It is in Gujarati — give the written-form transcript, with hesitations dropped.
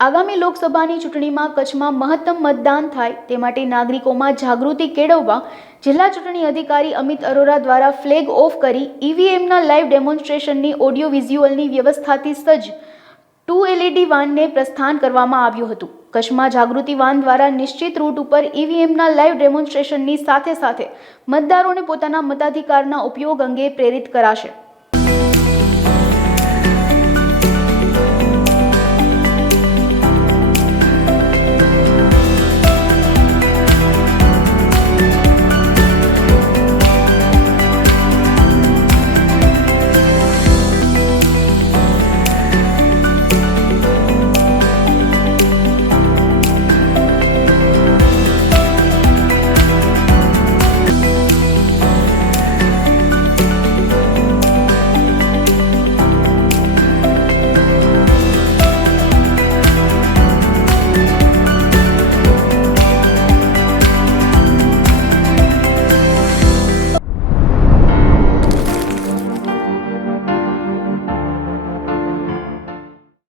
આગામી લોકસભાની ચૂંટણીમાં કચ્છમાં મહત્તમ મતદાન થાય તે માટે નાગરિકોમાં જાગૃતિ કેળવવા જિલ્લા ચૂંટણી અધિકારી અમિત અરોરા દ્વારા ફ્લેગ ઓફ કરી ઈવીએમના લાઈવ ડેમોન્સ્ટ્રેશનની ઓડિયો વિઝ્યુઅલની વ્યવસ્થાથી સજ્જ 2 LED વાનને પ્રસ્થાન કરવામાં આવ્યું હતું। કચ્છમાં જાગૃતિ વાન દ્વારા નિશ્ચિત રૂટ ઉપર ઈવીએમના લાઈવ ડેમોન્સ્ટ્રેશનની સાથે મતદારોને પોતાના મતાધિકારના ઉપયોગ અંગે પ્રેરિત કરાશે।